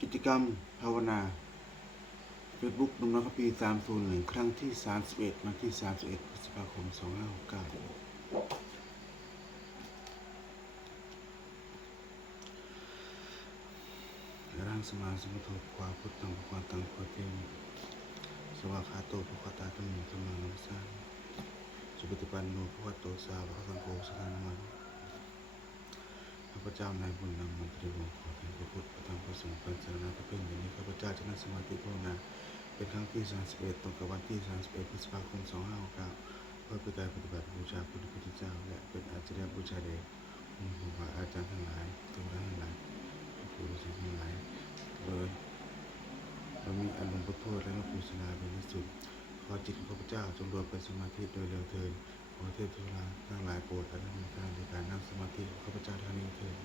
กิจกรรมภาวนา Facebook นุ่มน้อยปี301ครั้งที่31วันที่31พฤษภาคม2569ร่างสมาสมุทโธความพุทธังภควตังภวเตมิสวากขาโตภควตาธัมโมธัมมังนัมสสามิสุปฏิปันโนภควโตสาวกสังโฆสังฆนามาข้าพเจ้านายบุญนำมนตรีวงศ์ขอเป็นพระพุทธพระธรรมพระสงฆ์เป็นสรณะเป็นอย่างนี้ข้าพเจ้าจะนั่งสมาธิภาวนาเป็นครั้งที่31ตรงกับวันที่31พฤษภาคม2569เพื่อเป็นการปฏิบัติบูชาพระพุทธเจ้าและเป็นอาจารย์บูชาแด่องค์ครูบาอาจารย์ทั้งหลายทุกท่านทั้งหลายผู้รู้ทั้งหลายโดยเรามีอารมณ์พุทโธและนับบูชาเป็นที่สุดขอจิตของข้าพเจ้าจงรวมเป็นสมาธิโดยเร็วเถิดขอเทพเทวดาทั้งหลายโปรดอนุโมทนาในการนั่งสมาธิของข้าพเจ้าทั้งนี้เถิด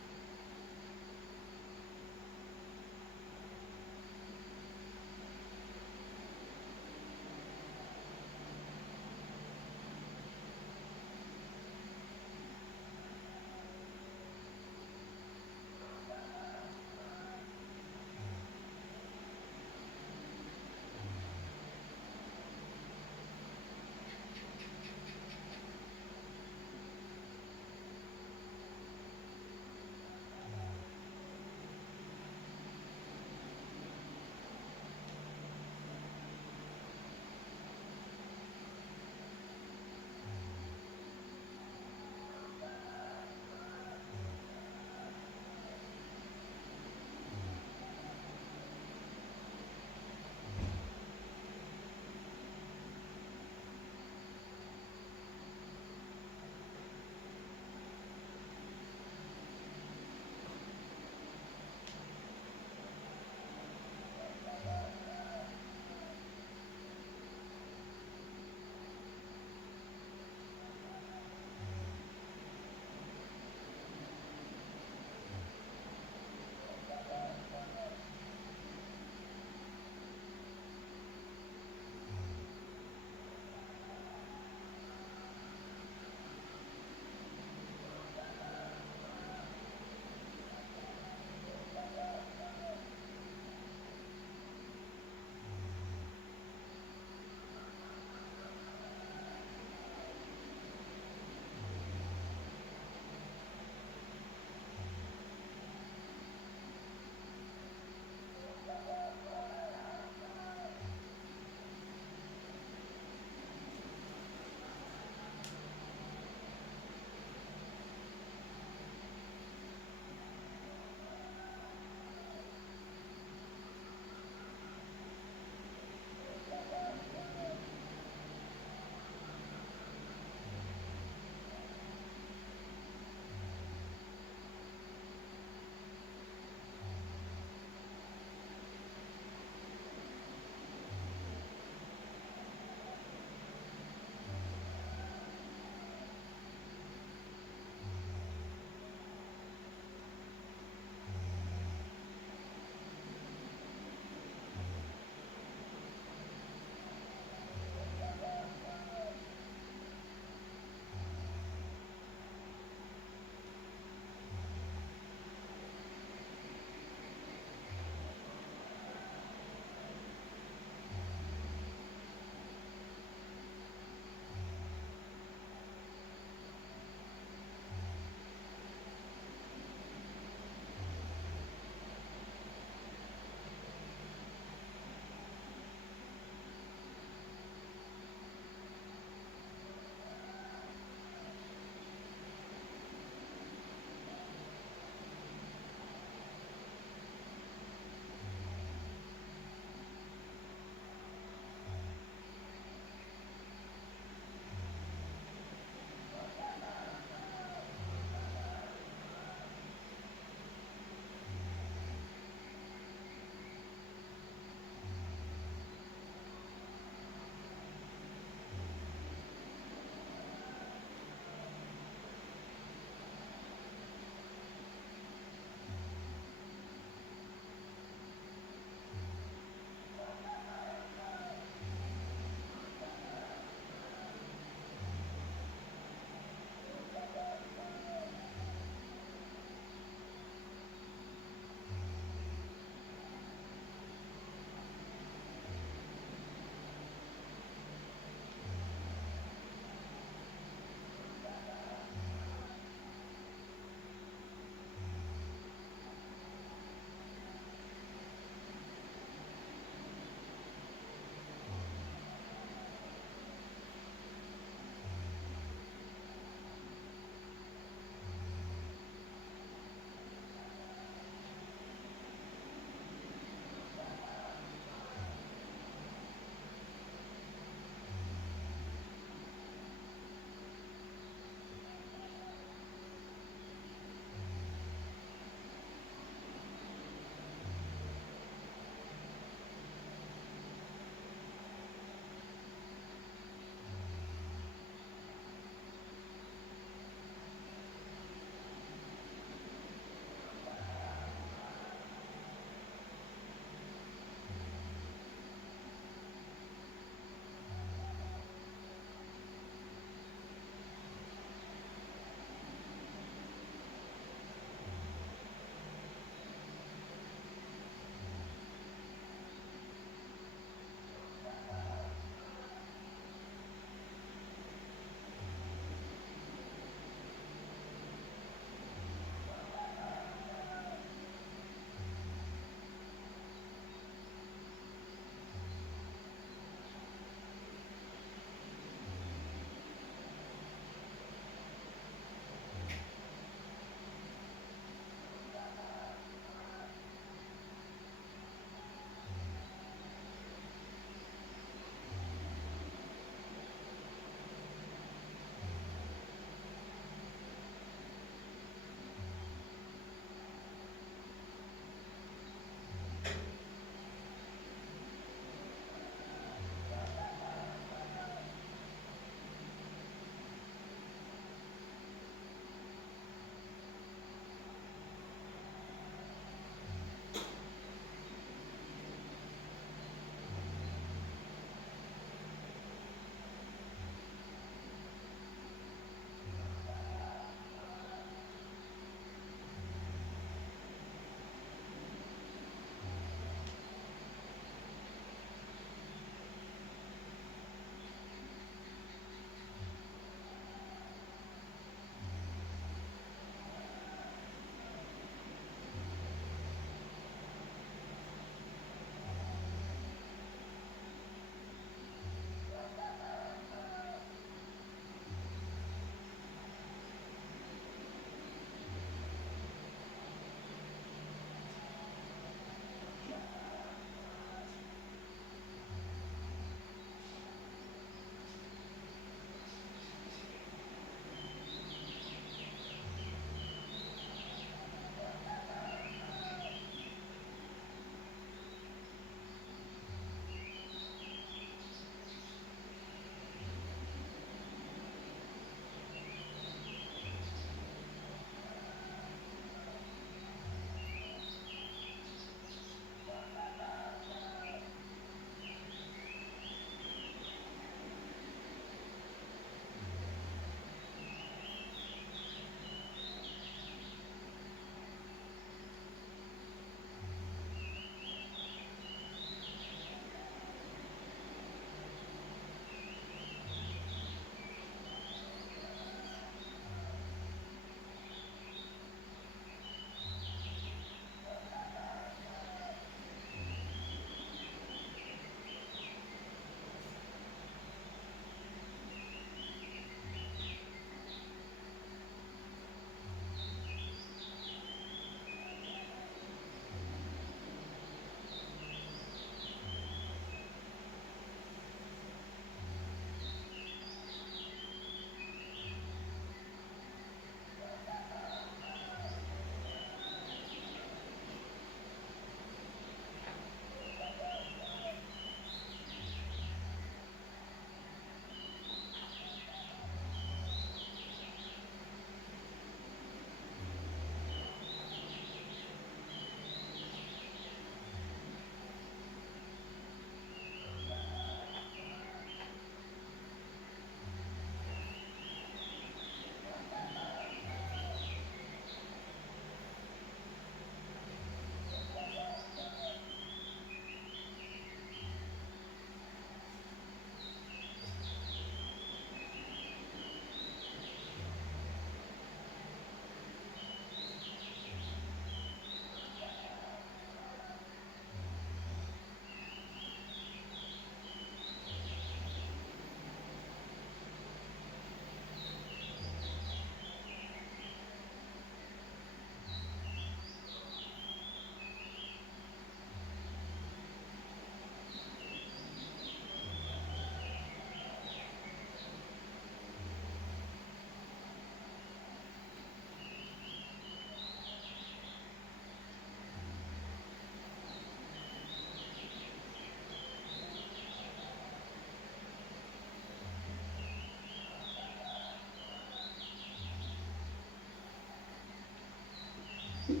อ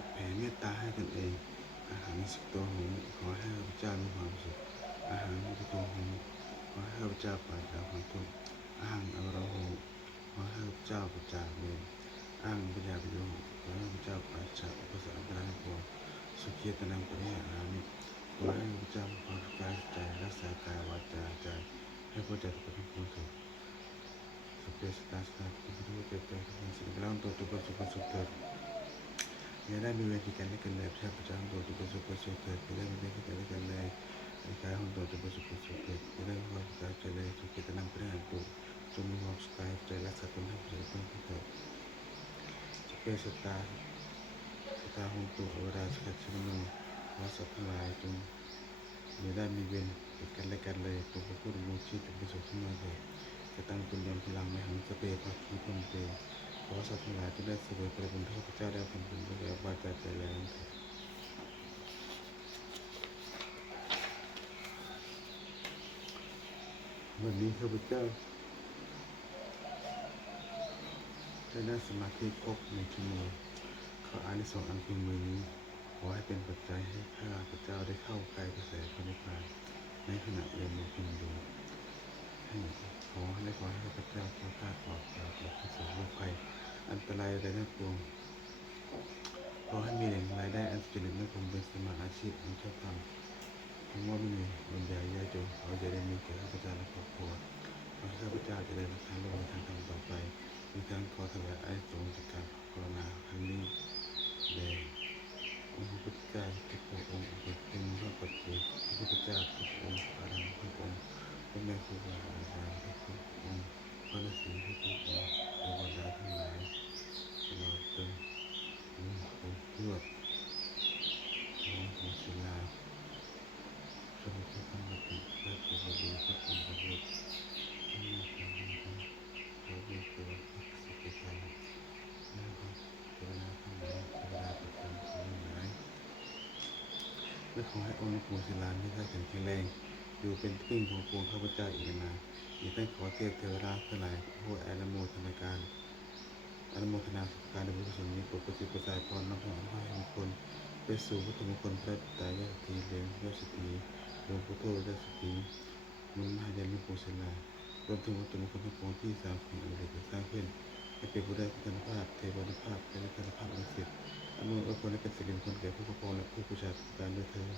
ดแผ่เมตตาให้ตนเองอาหารสิบตัวหูขอให้ข้าพเจ้ามีความสุขอาหารมีตัวหูขอให้ข้าพเจ้าปราศจากความทุกข์อาหารอวรหูขอให้ข้าพเจ้าประจากเวรอ้างปัญญาประโยชน์ขอให้ข้าพเจ้าปราศจากอุปสรรคอันตรายทั้งปวงสุขีตนังปริหามิขอให้ข้าพเจ้ามีความสุขกายใจรักษากายวาจาใจให้พ้นจากทุกข์ทั้งปวงเถิดสุขเดชตาสตาทุกข์ทุกข์เกิดขึ้นสิ่งแล้วตัวทุกข์สุขเถิดอย่าได้มีเวรที่กันและกันเลยพระเจ้าตัวทุกข์สุขเถิดอย่าได้มีเวรที่กันและกันเลยในกายของตัวทุกข์สุขเถิดอย่าได้มีความสุขกายใจเลยสุขีตนังปริหารตัวจงมีความสุขกายใจรักษาตนให้พ้นจากทุกข์เถิดสุขเดชตาของตัวอวราสกัดชิมโนขอสัตว์ทั้งหลายจงอย่าได้มีเวรกันและกันเลยตัวพระพุทธมูชีพเป็นสุขขึ้นมาเลยจะตั้งปุญญาพลังในหังสเปภาคีพันเตขอสัตว์ทั้งหลายจะได้เสวยผลบุญที่พระเจ้าได้ทำบุญด้วยวาจาใจแรงวันนี้ข้าพเจ้าได้นั่งสมาธิครบ1 ชั่วโมงขออานิสงส์อันพึงมีนี้ขอให้เป็นปัจจัยให้ข้าพเจ้าได้เข้าใกล้กระแสพระนิพพานในขณะเรียนมือพิมพ์ดูขอให้ข้าพเจ้าแก้วกล้าปลอดภัยจากทุกสิ่งโรคภัยอันตรายใดทั้งปวงขอให้มีแหล่งรายได้อันสุจริตและคงเป็นสมาอาชีพอันชอบธรรมทั้งหมดไม่มีบรรยายญาติโยมเขาจะได้มีแก่ข้าพเจ้าและครอบครัวขอให้ข้าพเจ้าจะได้รับทางโลกทางธรรมต่อไปมีทางขอถวายอานิสงส์จากการภาวนาครั้งนี้แด่องค์พระพุทธเจ้าทุกพระองค์เป็นพระปัจเจกพระพุทธเจ้าทุกองค์อารัมทุกองค์พระแม่ครูบาอาจารย์ทุกองค์พระฤาษีทุกองค์เทวดาทั้งหลายตลอดจนองค์ทวดองค์ปู่ศิลาสมเด็จพระธรรมติพระสุบดีพระองค์พระพุทธพระแม่ครูบาพระบุตรพระสิทธิชัยและพระเทวดาทั้งหลายเทวดาประจำทั้งหลายและขอให้องค์ปู่ศิลามีท่าแข็งแรงอยู่เป็นพึ่งของปวงข้าพเจ้าอีกนานอีกทั้งขอเทพเทวดาทั้งหลายผู้อนุโมทนาการในบุญกุศลนี้โปรดประสิทธิ์ประสาทพรน้อมให้มงคลไปสู่พุทธมงคลพระตายาตีเลนยอดสติหลวงพุทโธยอดสติมุนมหายันลุปูศิลารวมถึงวัตถุมงคลทั้งปวงที่สามสิ่งอื่นใดสร้างขึ้นให้เป็นผู้ได้พุทธภาพเทวภาพและนิพพานภาพอันเสร็จอนุโมทนาให้เป็นสิริมงคลแก่ผู้ปกครองและผู้ประชาชนการด้วยเถิด